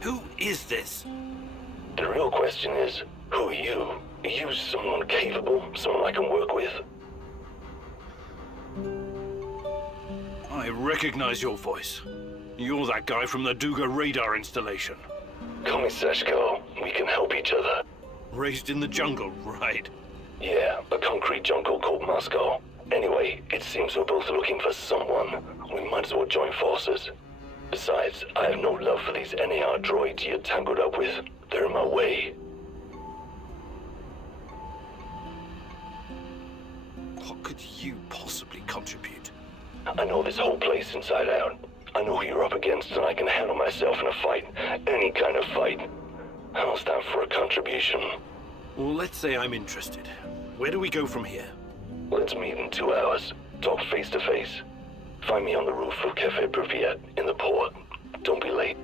Who is this? The real question is, who are you? Are you someone capable? Someone I can work with? I recognize your voice. You're that guy from the Duga radar installation. Call me Seshko. We can help each other. Raised in the jungle, right? Yeah, a concrete jungle called Moscow. Anyway, it seems we're both looking for someone. We might as well join forces. Besides, I have no love for these NAR droids you're tangled up with. They're in my way. What could you possibly contribute? I know this whole place inside out. I know who you're up against, and I can handle myself in a fight. Any kind of fight. How's that for a contribution? Well, let's say I'm interested. Where do we go from here? Let's meet in 2 hours. Talk face to face. Find me on the roof of Cafe Pripyat in the port. Don't be late.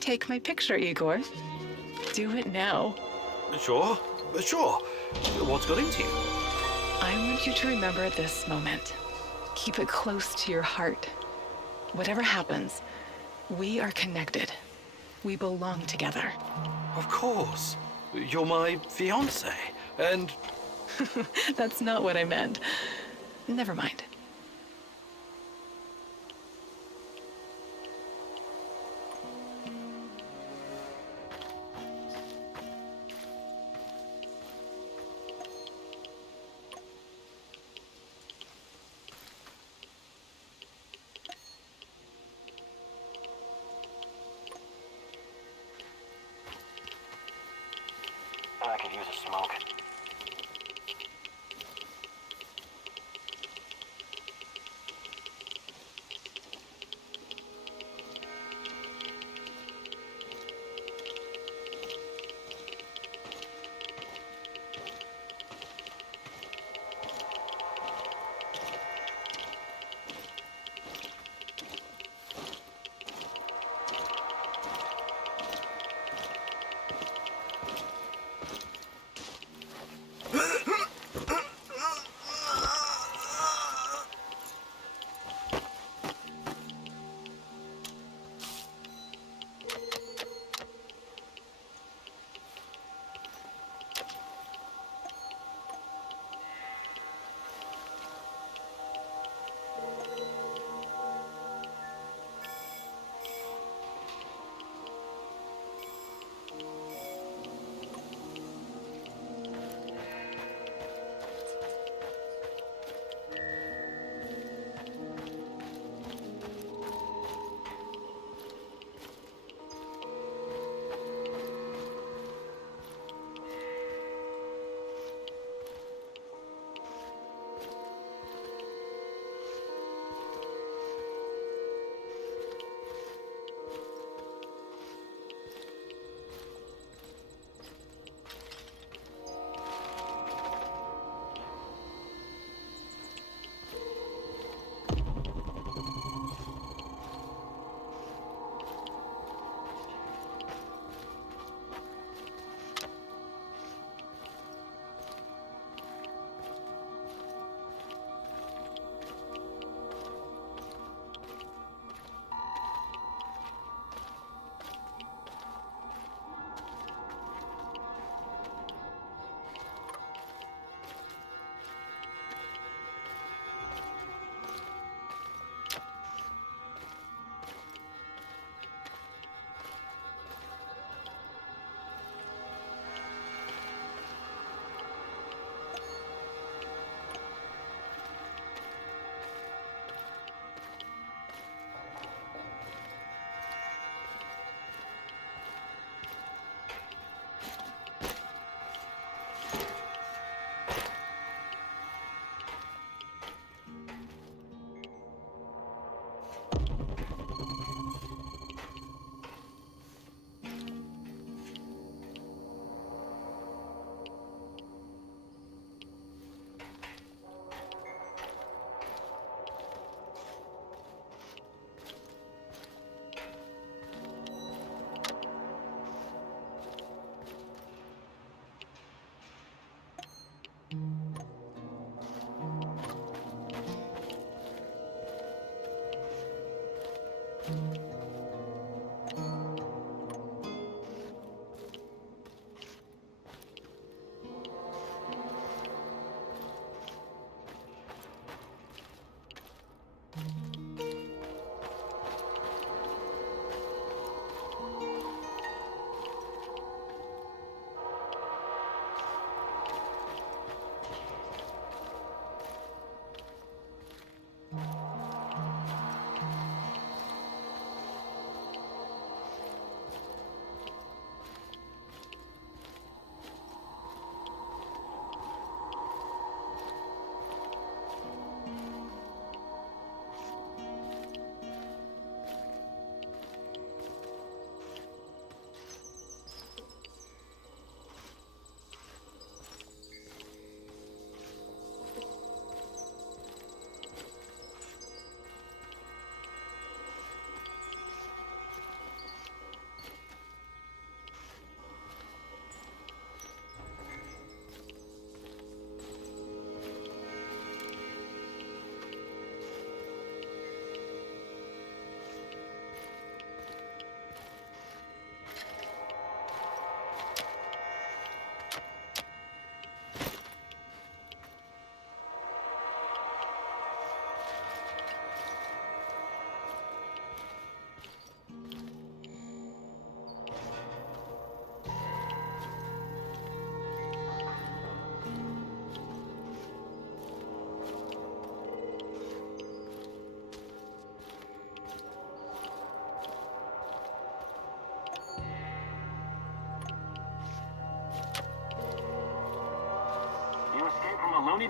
Take my picture, Igor. Do it now. Sure, sure. What's got into you? I want you to remember this moment. Keep it close to your heart. Whatever happens, we are connected. We belong together. Of course. You're my fiancé, and... That's not what I meant. Never mind. I could use a smoke.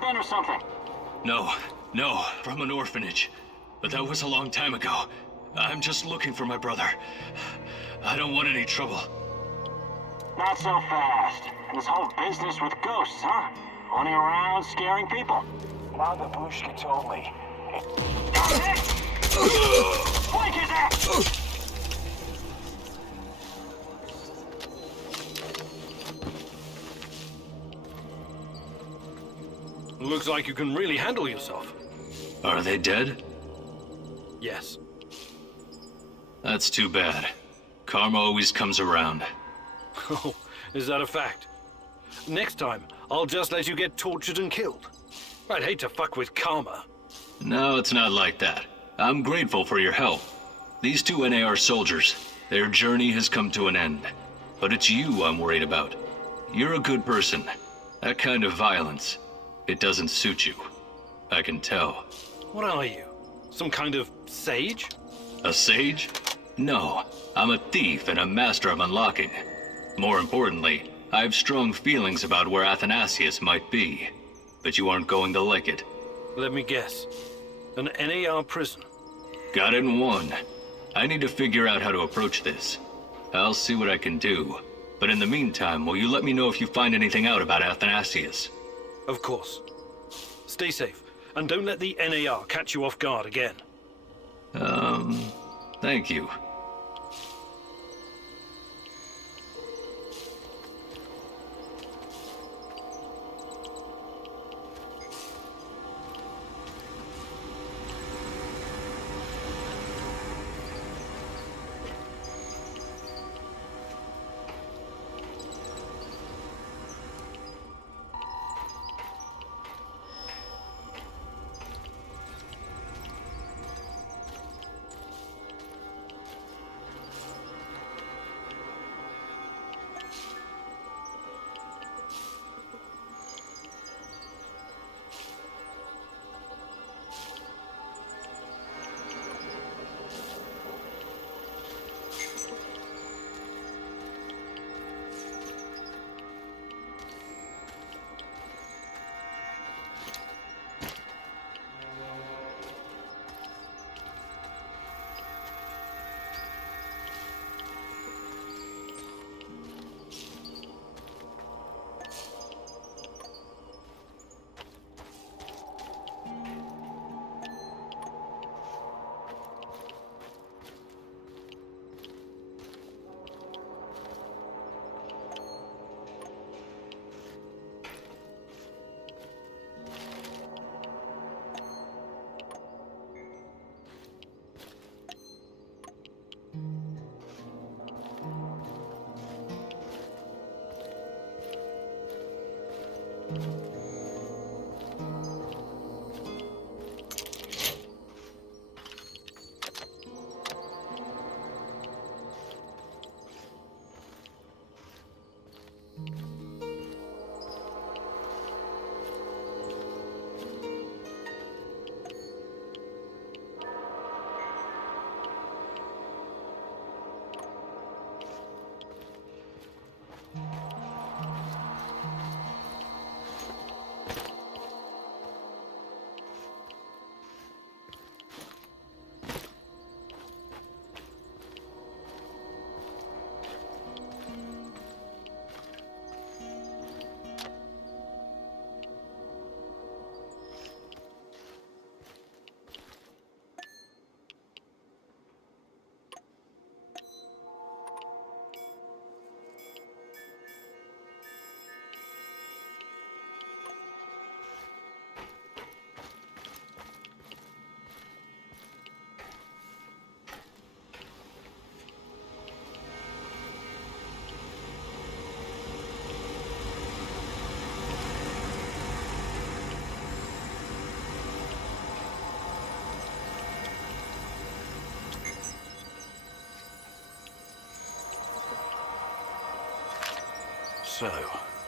been or something? No, from an orphanage. But that was a long time ago. I'm just looking for my brother. I don't want any trouble. Not so fast. This whole business with ghosts, huh? Running around scaring people. Now the Bushka told me. Flank his ass! Looks like you can really handle yourself. Are they dead? Yes. That's too bad. Karma always comes around. Oh, is that a fact? Next time, I'll just let you get tortured and killed. I'd hate to fuck with karma. No, it's not like that. I'm grateful for your help. These two NAR soldiers, their journey has come to an end. But it's you I'm worried about. You're a good person. That kind of violence, it doesn't suit you. I can tell. What are you? Some kind of sage? A sage? No, I'm a thief and a master of unlocking. More importantly, I have strong feelings about where Athanasius might be. But you aren't going to like it. Let me guess. An NAR prison. Got it in one. I need to figure out how to approach this. I'll see what I can do. But in the meantime, will you let me know if you find anything out about Athanasius? Of course. Stay safe, and don't let the NAR catch you off guard again. Thank you. So,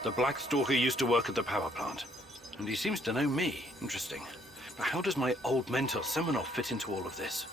the Black Stalker used to work at the power plant. And he seems to know me. Interesting. But how does my old mentor Semenov fit into all of this?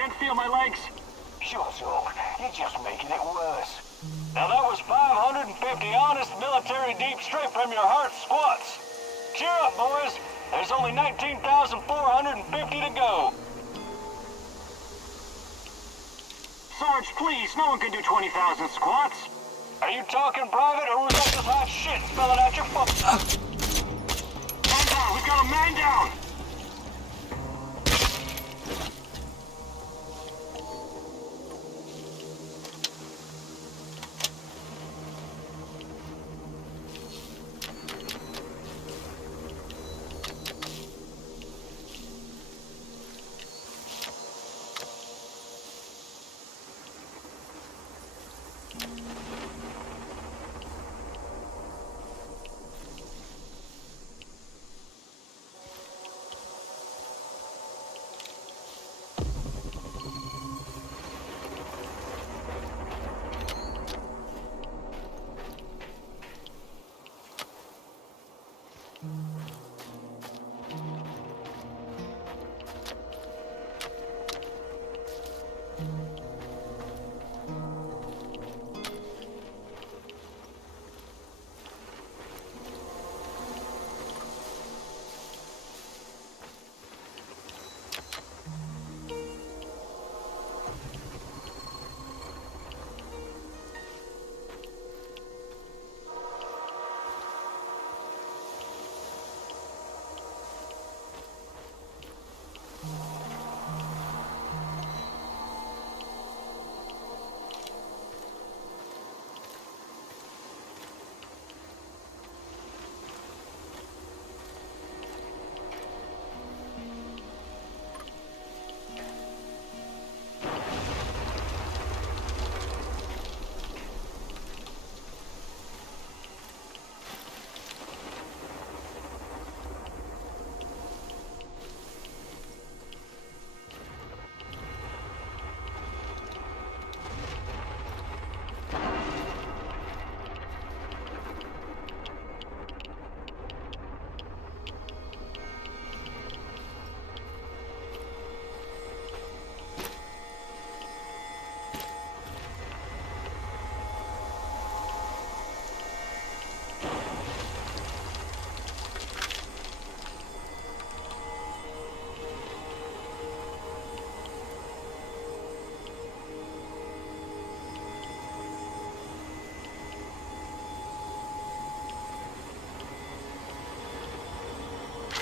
Can't feel my legs. Shut up. You're just making it worse. Now that was 550 honest military deep straight from your heart squats. Cheer up, boys. There's only 19,450 to go. Sarge, please, no one can do 20,000 squats. Are you talking private, or was that just hot shit spilling out your fuck? Man down, we've got a man down!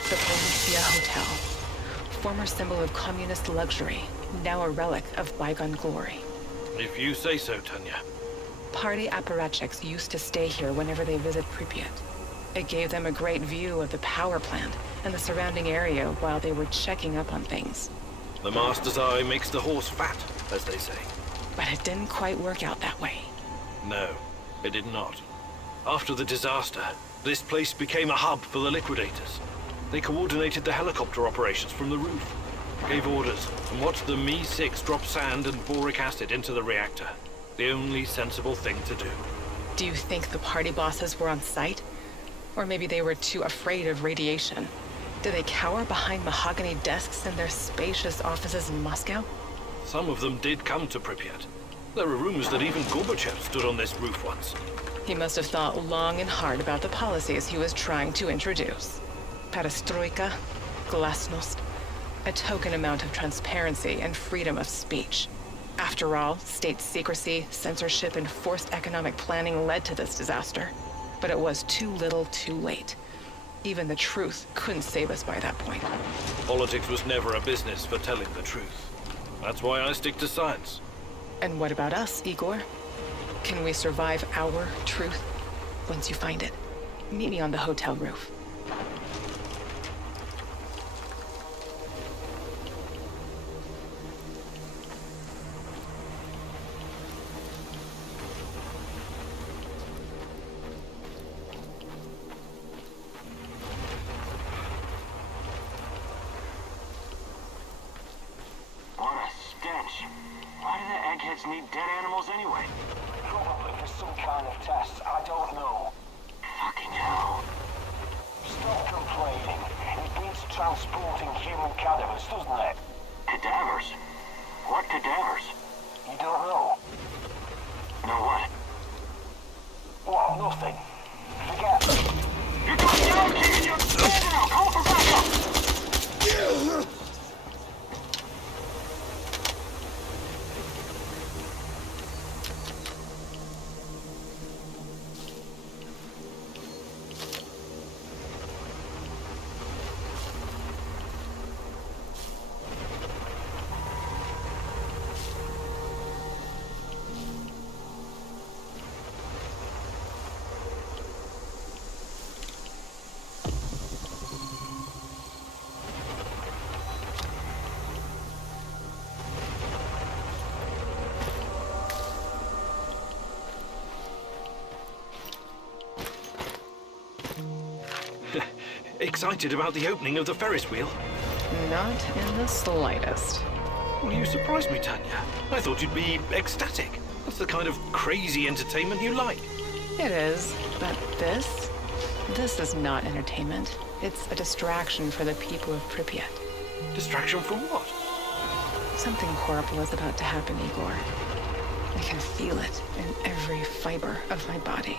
The Policia Hotel. Former symbol of communist luxury, now a relic of bygone glory. If you say so, Tanya. Party apparatchiks used to stay here whenever they visit Pripyat. It gave them a great view of the power plant and the surrounding area while they were checking up on things. The master's eye makes the horse fat, as they say. But it didn't quite work out that way. No, it did not. After the disaster, this place became a hub for the liquidators. They coordinated the helicopter operations from the roof, gave orders, and watched the Mi-6 drop sand and boric acid into the reactor. The only sensible thing to do. Do you think the party bosses were on site? Or maybe they were too afraid of radiation? Do they cower behind mahogany desks in their spacious offices in Moscow? Some of them did come to Pripyat. There are rumors that even Gorbachev stood on this roof once. He must have thought long and hard about the policies he was trying to introduce. Perestroika, glasnost, a token amount of transparency and freedom of speech. After all, state secrecy, censorship, and forced economic planning led to this disaster. But it was too little, too late. Even the truth couldn't save us by that point. Politics was never a business for telling the truth. That's why I stick to science. And what about us, Igor? Can we survive our truth once you find it? Meet me on the hotel roof. What a stench. Why do the eggheads need dead animals anyway? Probably for some kind of test. I don't know. Fucking hell. Stop complaining. It beats transporting human cadavers, doesn't it? Cadavers? What cadavers? You don't know? No what? Well, nothing. Forget. You're going down, Keegan! Stand down! Call for backup! Excited about the opening of the Ferris wheel? Not in the slightest. Well, you surprised me, Tanya. I thought you'd be ecstatic. That's the kind of crazy entertainment you like. It is, but this is not entertainment. It's a distraction for the people of Pripyat. Distraction from what? Something horrible is about to happen, Igor. I can feel it in every fiber of my body.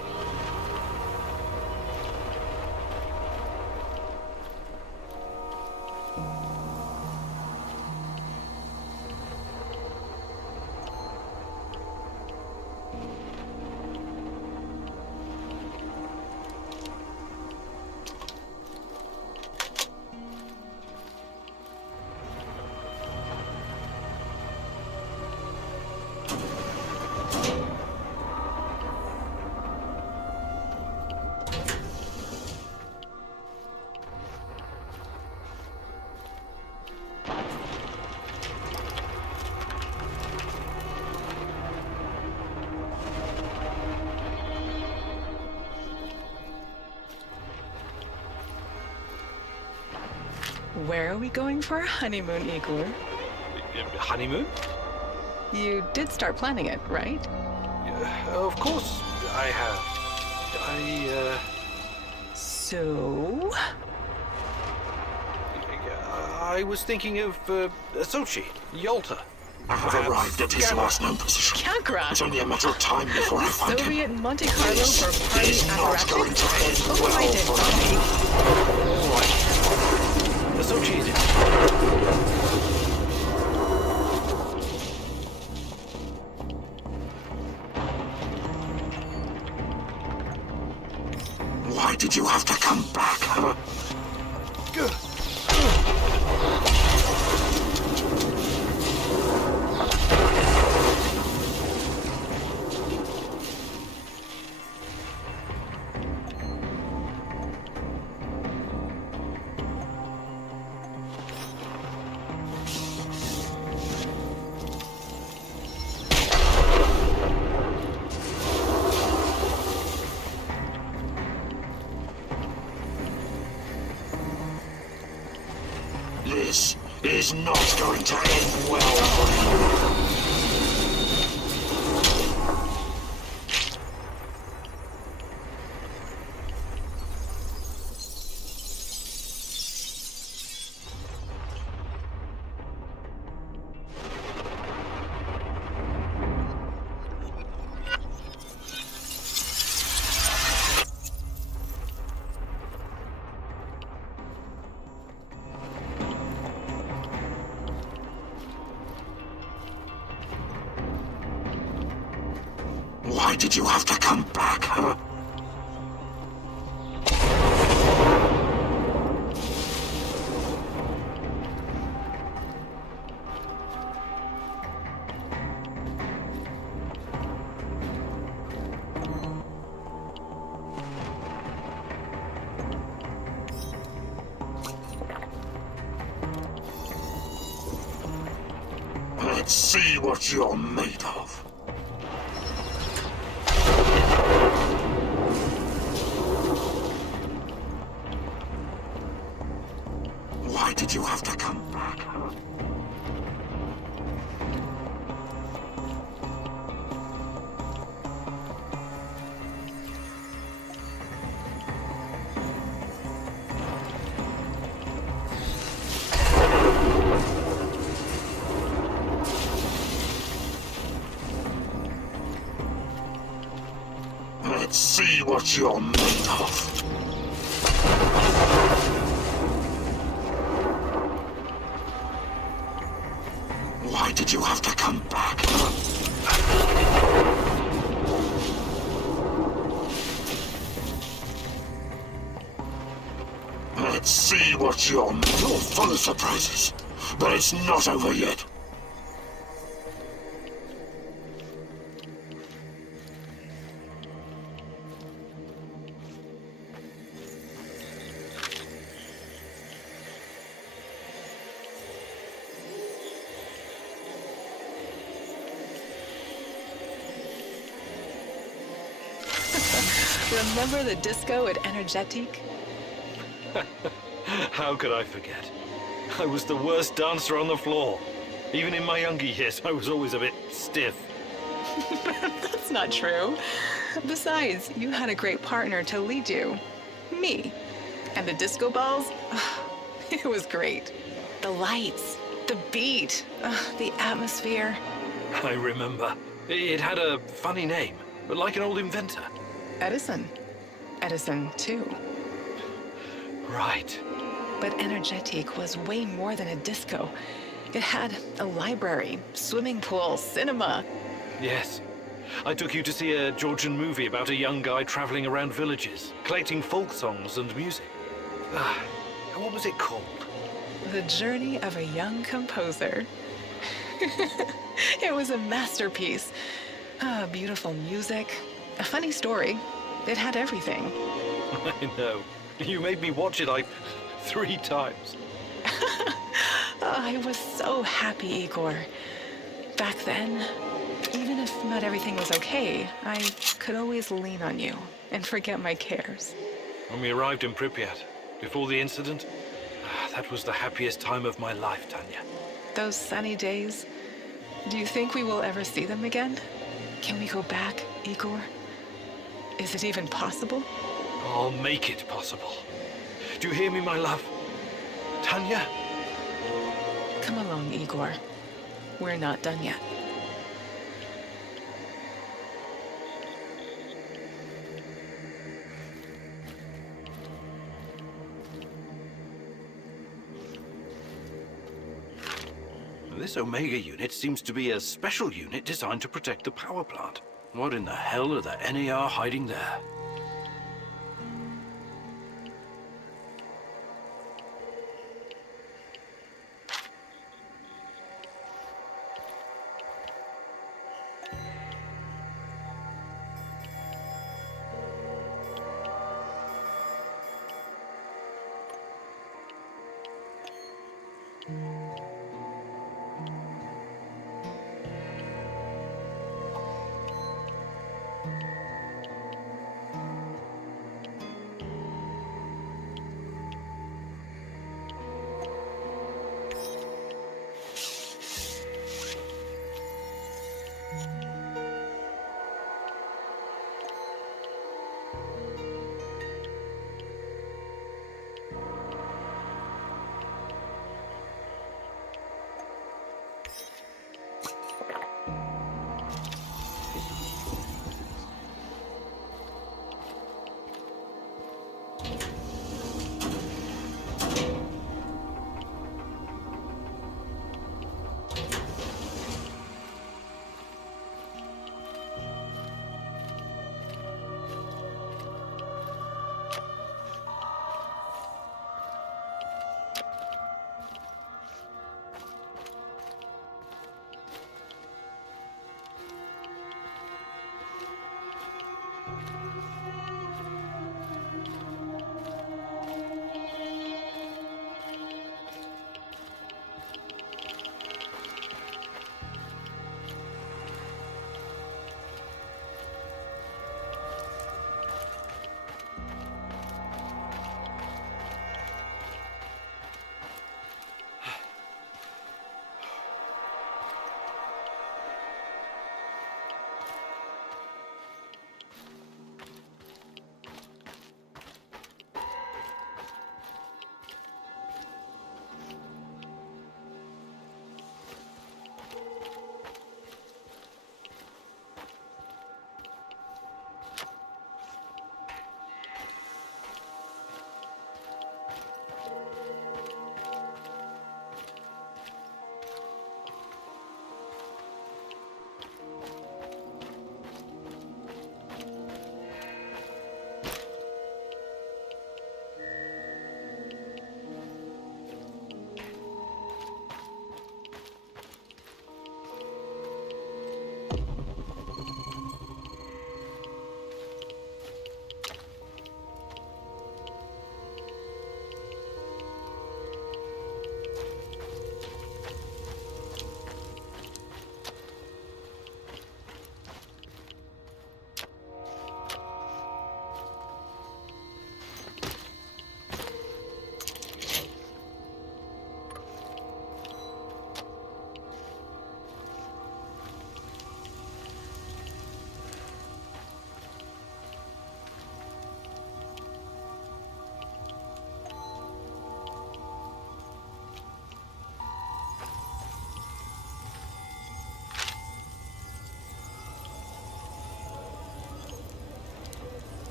Where are we going for our honeymoon, Igor? Honeymoon? You did start planning it, right? Of course I have. So? I was thinking of Sochi, Yalta. I have arrived at his last known position. Kagra! It's only a matter of time before I find him. Soviet Monte Carlo for party He's not going to end apparatchiks? well for him. Sochi is it? Why did you have to come back, huh? This is not going to end well for you. Why did you have to come back, huh? Let's see what you're made of. Why did you have to come back, huh? what you're made of. Why did you have to come back? Let's see what you're full of surprises. But it's not over yet. Remember the disco at Energetic? How could I forget? I was the worst dancer on the floor. Even in my younger years, I was always a bit stiff. That's not true. Besides, you had a great partner to lead you. Me. And the disco balls? It was great. The lights, the beat, the atmosphere. I remember. It had a funny name, like an old inventor. Edison. Edison, too. Right. But Energetic was way more than a disco. It had a library, swimming pool, cinema. Yes. I took you to see a Georgian movie about a young guy traveling around villages, collecting folk songs and music. What was it called? The Journey of a Young Composer. It was a masterpiece. Beautiful music, a funny story. It had everything. I know. You made me watch it like 3 times. I was so happy, Igor. Back then, even if not everything was okay, I could always lean on you and forget my cares. When we arrived in Pripyat, before the incident, that was the happiest time of my life, Tanya. Those sunny days, do you think we will ever see them again? Can we go back, Igor? Is it even possible? I'll make it possible. Do you hear me, my love? Tanya? Come along, Igor. We're not done yet. This Omega unit seems to be a special unit designed to protect the power plant. What in the hell are the NAR hiding there?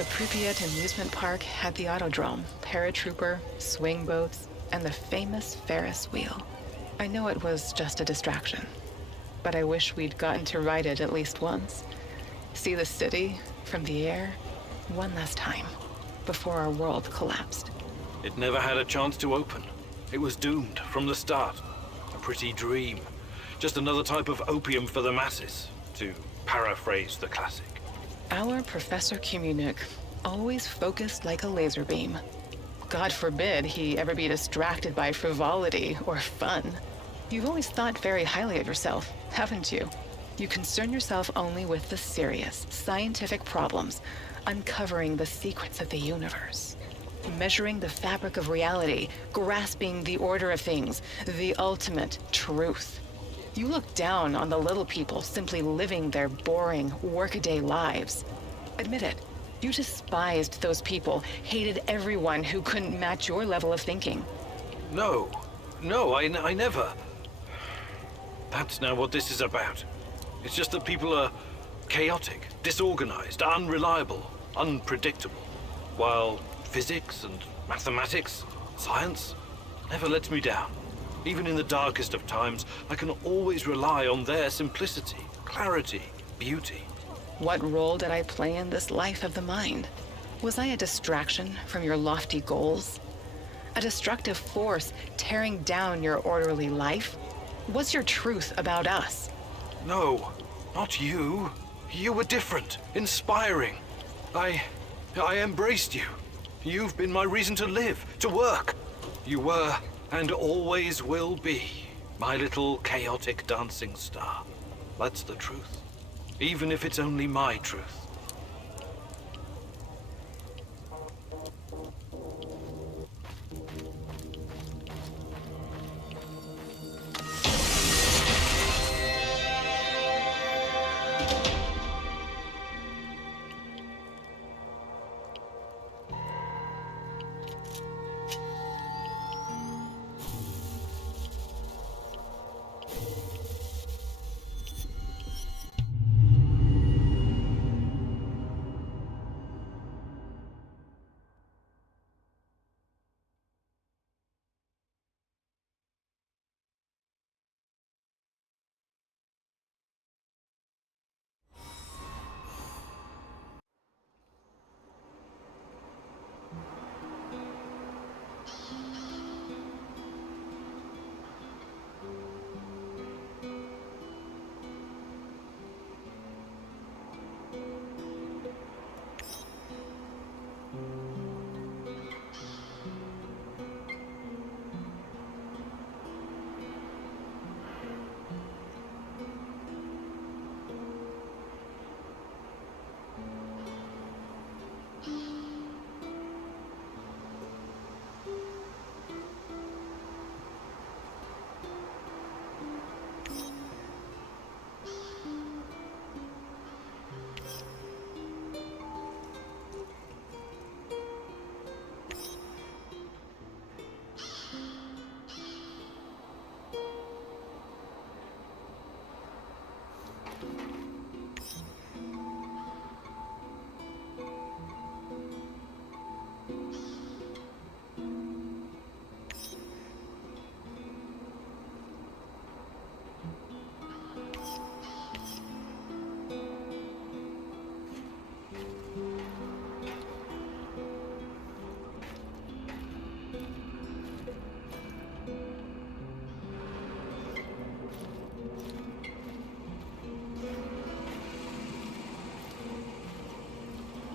The Pripyat amusement park had the autodrome, paratrooper, swing boats, and the famous Ferris wheel. I know it was just a distraction, but I wish we'd gotten to ride it at least once. See the city from the air one last time before our world collapsed. It never had a chance to open. It was doomed from the start. A pretty dream. Just another type of opium for the masses, to paraphrase the classic. Our Professor Komunik always focused like a laser beam. God forbid he ever be distracted by frivolity or fun. You've always thought very highly of yourself, haven't you? You concern yourself only with the serious, scientific problems, uncovering the secrets of the universe, measuring the fabric of reality, grasping the order of things, the ultimate truth. You look down on the little people simply living their boring, workaday lives. Admit it, you despised those people, hated everyone who couldn't match your level of thinking. No, I never. That's now what this is about. It's just that people are chaotic, disorganized, unreliable, unpredictable. While physics and mathematics, science, never lets me down. Even in the darkest of times, I can always rely on their simplicity, clarity, beauty. What role did I play in this life of the mind? Was I a distraction from your lofty goals? A destructive force tearing down your orderly life? What's your truth about us? No, not you. You were different, inspiring. I embraced you. You've been my reason to live, to work. You were, and always will be, my little chaotic dancing star. That's the truth. Even if it's only my truth.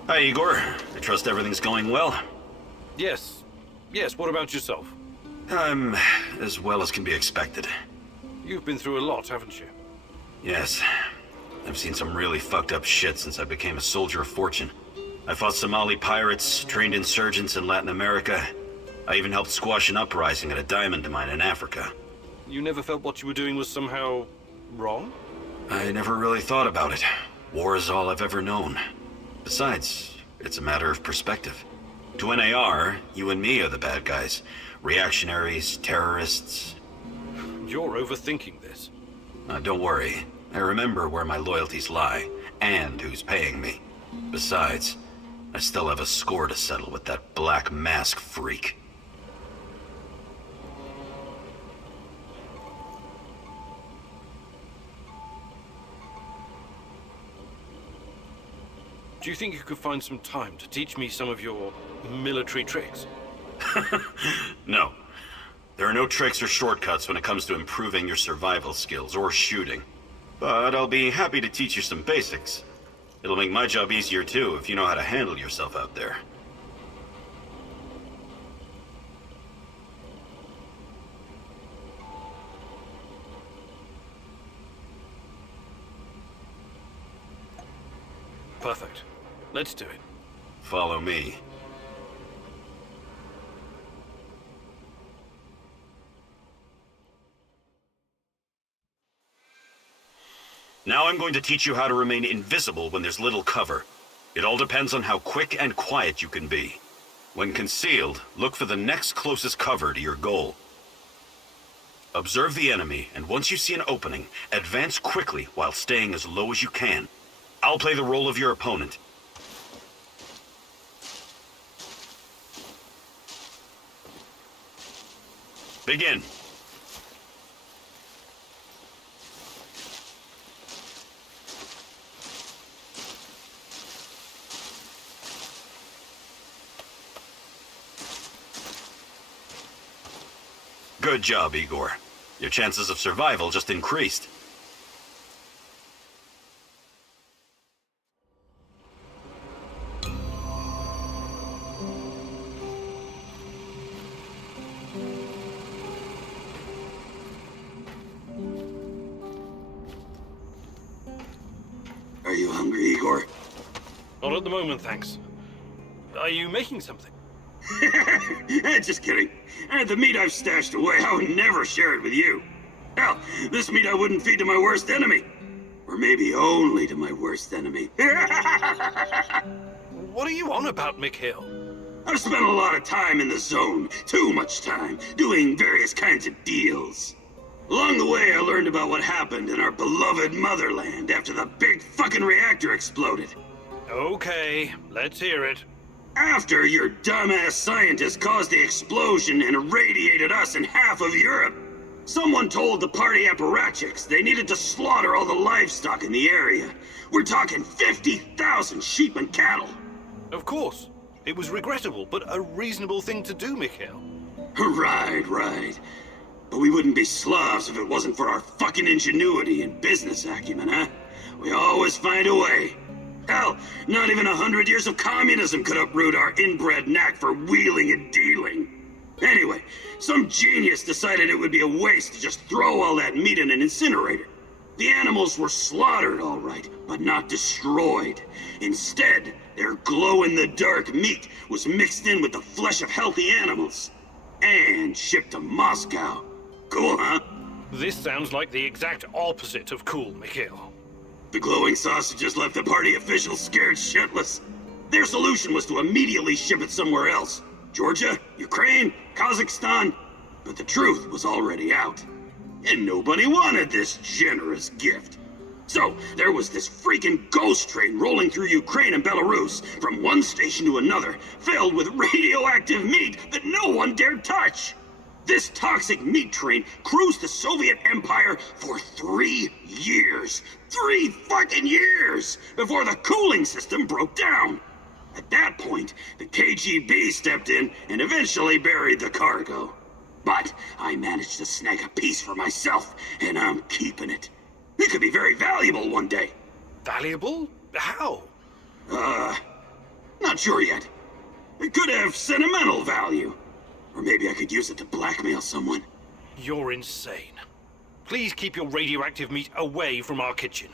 Hi, Igor. I trust everything's going well. Yes, what about yourself? I'm as well as can be expected. You've been through a lot, haven't you? Yes. I've seen some really fucked up shit since I became a soldier of fortune. I fought Somali pirates, trained insurgents in Latin America. I even helped squash an uprising at a diamond mine in Africa. You never felt what you were doing was somehow wrong? I never really thought about it. War is all I've ever known. Besides, it's a matter of perspective. To NAR, you and me are the bad guys. Reactionaries, terrorists. You're overthinking this. Don't worry. I remember where my loyalties lie, and who's paying me. Besides, I still have a score to settle with that Black Mask freak. Do you think you could find some time to teach me some of your military tricks? No. There are no tricks or shortcuts when it comes to improving your survival skills or shooting. But I'll be happy to teach you some basics. It'll make my job easier too if you know how to handle yourself out there. Perfect. Let's do it. Follow me. Now I'm going to teach you how to remain invisible when there's little cover. It all depends on how quick and quiet you can be. When concealed, look for the next closest cover to your goal. Observe the enemy, and once you see an opening, advance quickly while staying as low as you can. I'll play the role of your opponent. Begin. Good job, Igor. Your chances of survival just increased. Are you hungry, Igor? Not at the moment, thanks. Are you making something? Just kidding. The meat I've stashed away, I would never share it with you. Hell, this meat I wouldn't feed to my worst enemy. Or maybe only to my worst enemy. What are you on about, Mikhail? I've spent a lot of time in the zone. Too much time, doing various kinds of deals. Along the way, I learned about what happened in our beloved motherland after the big fucking reactor exploded. Okay, let's hear it. After your dumbass scientists caused the explosion and irradiated us and half of Europe, someone told the party apparatchiks they needed to slaughter all the livestock in the area. We're talking 50,000 sheep and cattle. Of course. It was regrettable, but a reasonable thing to do, Mikhail. Right. But we wouldn't be Slavs if it wasn't for our fucking ingenuity and business acumen, huh? We always find a way. Hell, not even 100 years of communism could uproot our inbred knack for wheeling and dealing. Anyway, some genius decided it would be a waste to just throw all that meat in an incinerator. The animals were slaughtered, all right, but not destroyed. Instead, their glow-in-the-dark meat was mixed in with the flesh of healthy animals and shipped to Moscow. Cool, huh? This sounds like the exact opposite of cool, Mikhail. The glowing sausages left the party officials scared shitless. Their solution was to immediately ship it somewhere else. Georgia, Ukraine, Kazakhstan. But the truth was already out. And nobody wanted this generous gift. So, there was this freaking ghost train rolling through Ukraine and Belarus, from one station to another, filled with radioactive meat that no one dared touch. This toxic meat train cruised the Soviet Empire for 3 years. 3 fucking years! Before the cooling system broke down. At that point, the KGB stepped in and eventually buried the cargo. But I managed to snag a piece for myself, and I'm keeping it. It could be very valuable one day. Valuable? How? Not sure yet. It could have sentimental value. Or maybe I could use it to blackmail someone. You're insane. Please keep your radioactive meat away from our kitchen.